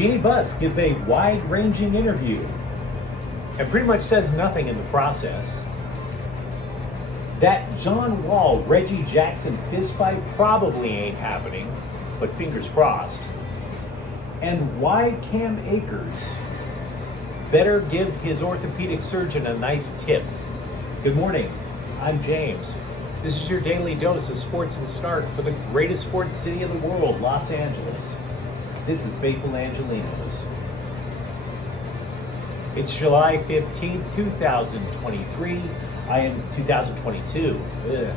Jeanie Buss gives a wide-ranging interview and pretty much says nothing in the process. That John Wall-Reggie Jackson fistfight probably ain't happening, but fingers crossed. And why Cam Akers better give his orthopedic surgeon a nice tip. Good morning, I'm James. This is your daily dose of sports and start for the greatest sports city in the world, Los Angeles. This is Faithful Angelinos. It's July 15th, 2023. I am 2022. Ugh.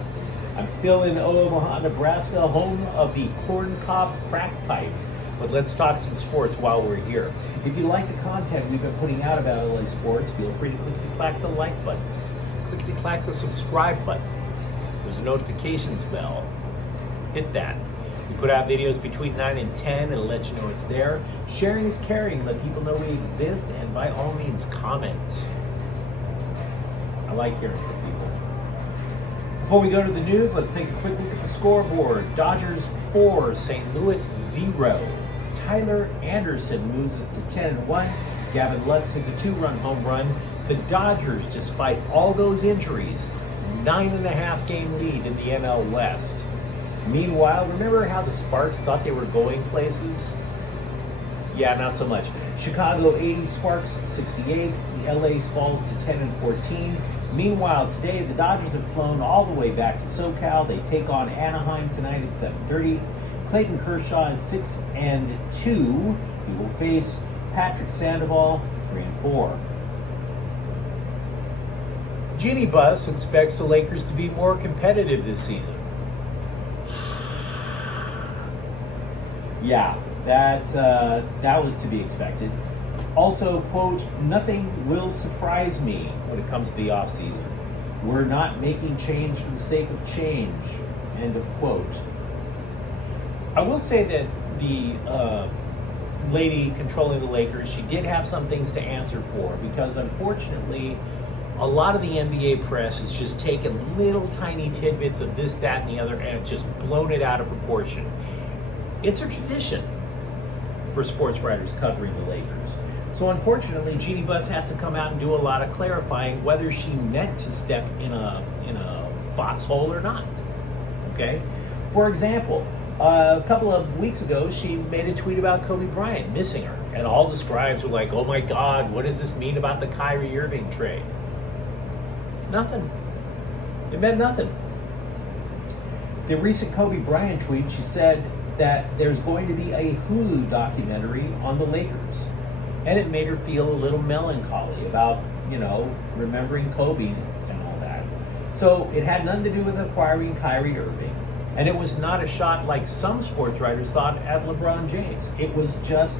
I'm still in Omaha, Nebraska, home of the corncob crack pipe. But let's talk some sports while we're here. If you like the content we've been putting out about LA sports, feel free to click the like button. Click the subscribe button. There's a notifications bell. Hit that. We put out videos between 9 and 10. It'll let you know it's there. Sharing is caring. Let people know we exist. And by all means, comment. I like hearing from people. Before we go to the news, let's take a quick look at the scoreboard. Dodgers 4, St. Louis 0. Tyler Anderson moves it to 10-1. Gavin Lux hits a 2-run home run. The Dodgers, despite all those injuries, 9.5 game lead in the NL West. Meanwhile, remember how the Sparks thought they were going places? Yeah, not so much. Chicago 80, Sparks 68. The LA falls to 10-14. Meanwhile, today the Dodgers have flown all the way back to SoCal. They take on Anaheim tonight at 7:30. Clayton Kershaw is 6-2. He will face Patrick Sandoval 3-4. Jeanie Buss expects the Lakers to be more competitive this season. Yeah, that was to be expected. Also, quote, nothing will surprise me when it comes to the offseason. We're not making change for the sake of change, end of quote. I will say that the lady controlling the Lakers, she did have some things to answer for, because unfortunately, a lot of the NBA press has just taken little tiny tidbits of this, that, and the other and just blown it out of proportion. It's a tradition for sports writers covering the Lakers. So unfortunately, Jeanie Buss has to come out and do a lot of clarifying whether she meant to step in a foxhole or not. Okay? For example, a couple of weeks ago, she made a tweet about Kobe Bryant missing her. And all the scribes were like, oh my God, what does this mean about the Kyrie Irving trade? Nothing. It meant nothing. The recent Kobe Bryant tweet, she said that there's going to be a Hulu documentary on the Lakers. And it made her feel a little melancholy about, remembering Kobe and all that. So it had nothing to do with acquiring Kyrie Irving. And it was not a shot like some sports writers thought at LeBron James. It was just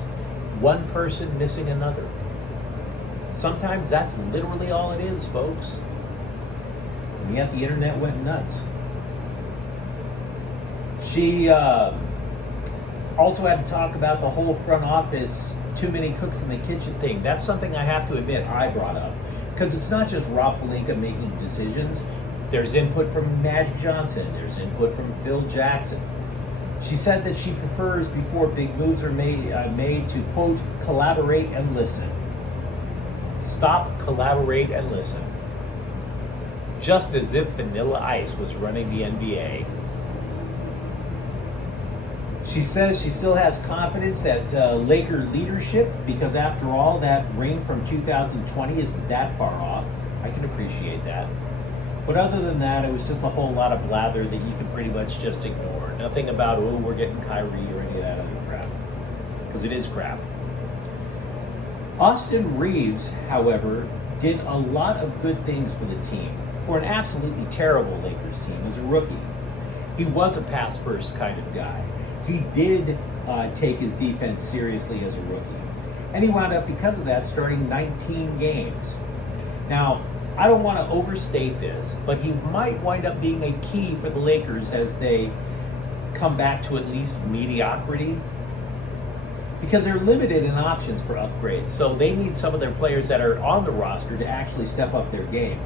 one person missing another. Sometimes that's literally all it is, folks. And yet the internet went nuts. She also had to talk about the whole front office, too many cooks in the kitchen thing. That's something I have to admit I brought up. Because it's not just Rob Pelinka making decisions. There's input from Magic Johnson. There's input from Phil Jackson. She said that she prefers, before big moves are made to, quote, collaborate and listen. Stop, collaborate, and listen. Just as if Vanilla Ice was running the NBA. She says she still has confidence that Laker leadership, because after all, that ring from 2020 isn't that far off. I can appreciate that. But other than that, it was just a whole lot of blather that you can pretty much just ignore. Nothing about, oh, we're getting Kyrie or any of that other crap. Because it is crap. Austin Reeves, however, did a lot of good things for the team. For an absolutely terrible Lakers team as a rookie. He was a pass-first kind of guy. He did take his defense seriously as a rookie. And he wound up, because of that, starting 19 games. Now, I don't want to overstate this, but he might wind up being a key for the Lakers as they come back to at least mediocrity. Because they're limited in options for upgrades. So they need some of their players that are on the roster to actually step up their game.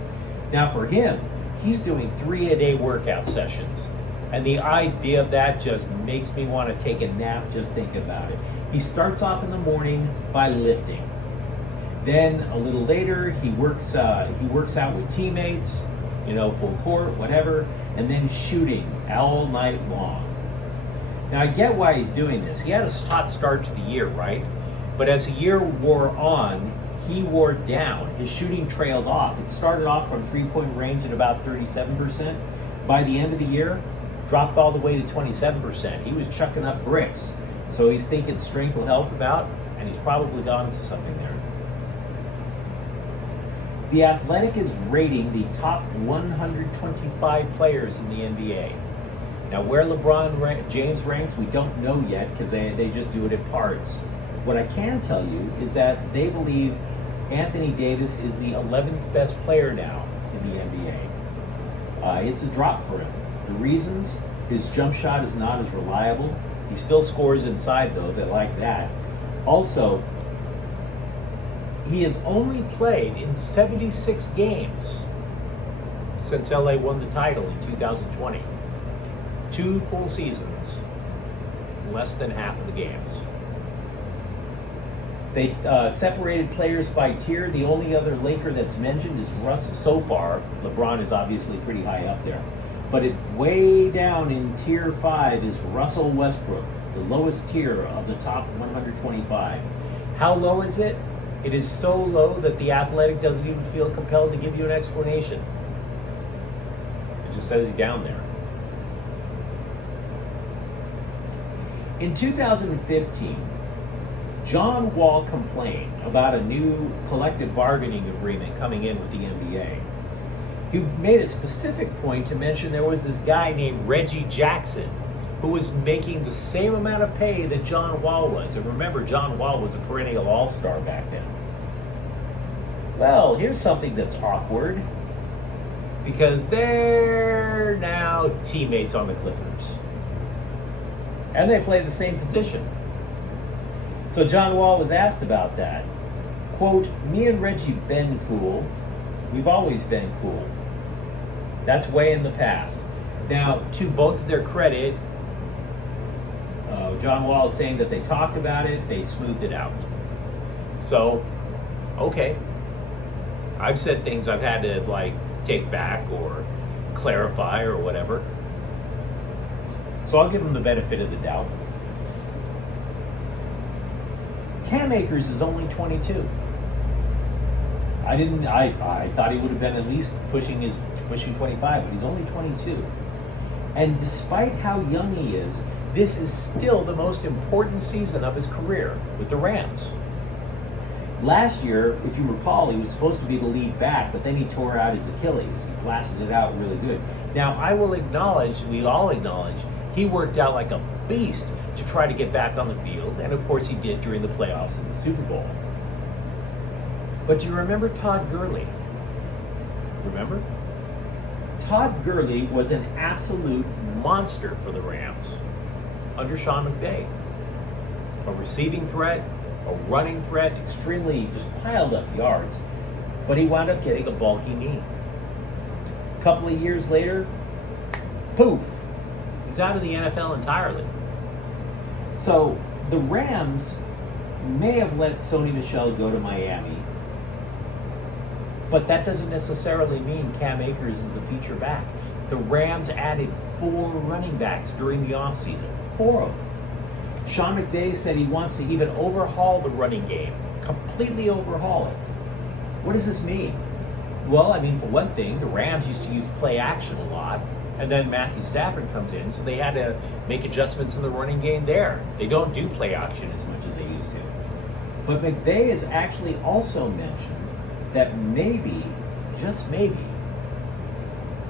Now for him, he's doing 3-a-day workout sessions. And the idea of that just makes me want to take a nap just thinking about it. He starts off in the morning by lifting. Then a little later, he works out with teammates, full court, whatever, and then shooting all night long. Now, I get why he's doing this. He had a hot start to the year, right? But as the year wore on, he wore down. His shooting trailed off. It started off from three-point range at about 37%. By the end of the year, dropped all the way to 27%. He was chucking up bricks. So he's thinking strength will help him out, and he's probably gone to something there. The Athletic is rating the top 125 players in the NBA. Now, where LeBron James ranks, we don't know yet because they just do it in parts. What I can tell you is that they believe Anthony Davis is the 11th best player now in the NBA. It's a drop for him. The reasons, his jump shot is not as reliable. He still scores inside, though. They like that. Also, he has only played in 76 games since LA won the title in 2020. 2 full seasons, less than half of the games. They separated players by tier. The only other Laker that's mentioned is Russ so far. LeBron is obviously pretty high up there. But way down in tier 5 is Russell Westbrook, the lowest tier of the top 125. How low is it? It is so low that the Athletic doesn't even feel compelled to give you an explanation. It just says he's down there. In 2015, John Wall complained about a new collective bargaining agreement coming in with the NBA. He made a specific point to mention there was this guy named Reggie Jackson who was making the same amount of pay that John Wall was. And remember, John Wall was a perennial all-star back then. Well, here's something that's awkward because they're now teammates on the Clippers. And they play the same position. So John Wall was asked about that. Quote, "Me and Reggie been cool. We've always been cool." That's way in the past. Now, to both of their credit, John Wall is saying that they talked about it, they smoothed it out. So, okay. I've said things I've had to take back or clarify or whatever. So I'll give them the benefit of the doubt. Cam Akers is only 22. I thought he would have been at least pushing 25, but he's only 22. And despite how young he is, this is still the most important season of his career with the Rams. Last year, if you recall, he was supposed to be the lead back, but then he tore out his Achilles. He blasted it out really good. Now, I will acknowledge, we all acknowledge, he worked out like a beast to try to get back on the field, and of course he did during the playoffs in the Super Bowl. But do you remember Todd Gurley? Remember? Todd Gurley was an absolute monster for the Rams under Sean McVay. A receiving threat, a running threat, extremely just piled up yards, but he wound up getting a bulky knee. A couple of years later, poof, he's out of the NFL entirely. So the Rams may have let Sony Michel go to Miami, but that doesn't necessarily mean Cam Akers is the feature back. The Rams added 4 running backs during the offseason. 4 of them. Sean McVay said he wants to even overhaul the running game, completely overhaul it. What does this mean? Well, I mean, for one thing, the Rams used to use play action a lot, and then Matthew Stafford comes in, so they had to make adjustments in the running game there. They don't do play action as much as they used to. But McVay has actually also mentioned that maybe, just maybe,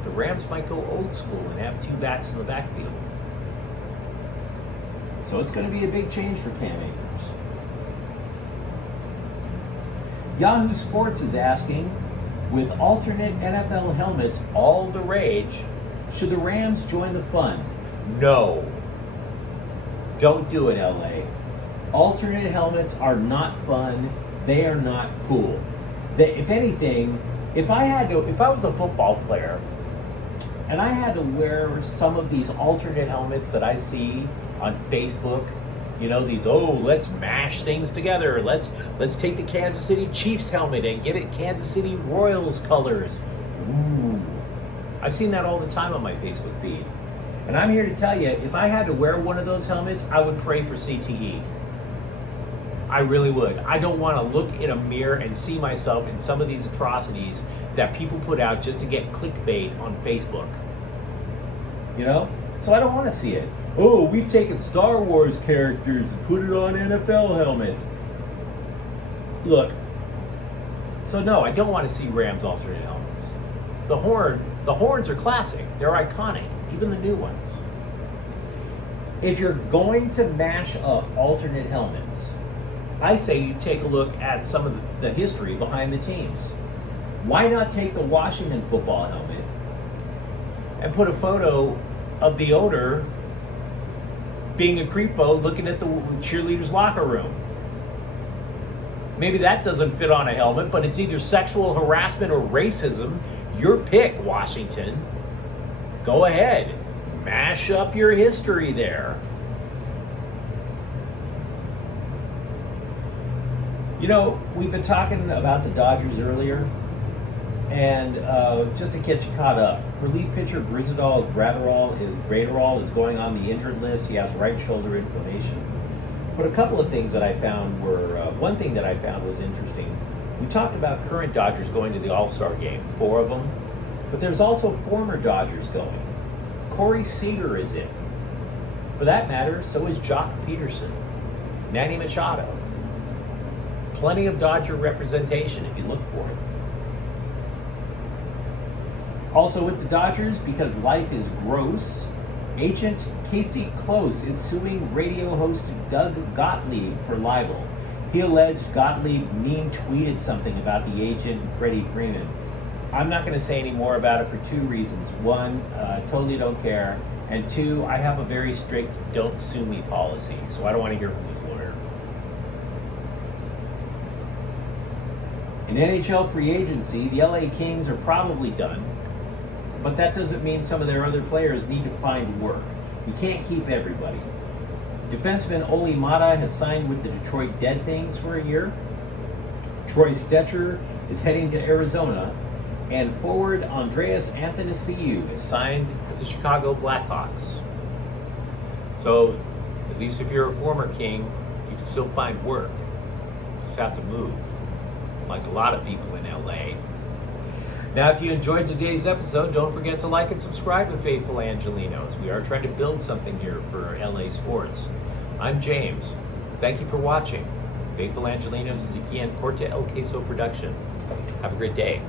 the Rams might go old school and have 2 backs in the backfield. So it's going to be a big change for Cam Akers. Yahoo Sports is asking, with alternate NFL helmets all the rage, should the Rams join the fun? No. Don't do it, LA. Alternate helmets are not fun. They are not cool. If anything, if I was a football player And I had to wear some of these alternate helmets that I see on Facebook. You know, these, let's mash things together. Let's take the Kansas City Chiefs helmet and give it Kansas City Royals colors. Ooh. I've seen that all the time on my Facebook feed. And I'm here to tell you, if I had to wear one of those helmets, I would pray for CTE. I really would. I don't want to look in a mirror and see myself in some of these atrocities that people put out just to get clickbait on Facebook. You know? So I don't want to see it. Oh, we've taken Star Wars characters and put it on NFL helmets. Look. So no, I don't want to see Rams alternate helmets. The horns are classic. They're iconic, even the new ones. If you're going to mash up alternate helmets, I say you take a look at some of the history behind the teams. Why not take the Washington football helmet and put a photo of the owner being a creepo looking at the cheerleaders' locker room? Maybe that doesn't fit on a helmet, but it's either sexual harassment or racism. Your pick, Washington. Go ahead. Mash up your history there. You know, we've been talking about the Dodgers earlier, and just to get you caught up, relief pitcher Graterol is going on the injured list. He has right shoulder inflammation. But a couple of things that I found one thing that I found was interesting. We talked about current Dodgers going to the All-Star game, 4 of them, but there's also former Dodgers going. Corey Seager is in. For that matter, so is Jock Peterson, Manny Machado. Plenty of Dodger representation if you look for it. Also with the Dodgers, because life is gross, agent Casey Close is suing radio host Doug Gottlieb for libel. He alleged Gottlieb mean tweeted something about the agent and Freddie Freeman. I'm not going to say any more about it for 2 reasons. 1, I totally don't care. And 2, I have a very strict don't sue me policy, so I don't want to hear from this lawyer. In NHL free agency, the LA Kings are probably done, but that doesn't mean some of their other players need to find work. You can't keep everybody. Defenseman Oli Mata has signed with the Detroit Dead Things for a year. Troy Stetcher is heading to Arizona, and forward Andreas Athanasiou is signed with the Chicago Blackhawks. So, at least if you're a former King, you can still find work. You just have to move, like a lot of people in LA. Now, if you enjoyed today's episode, don't forget to like and subscribe to Faithful Angelinos. We are trying to build something here for LA sports. I'm James. Thank you for watching. Faithful Angelinos is a Kian Corte El Queso production. Have a great day.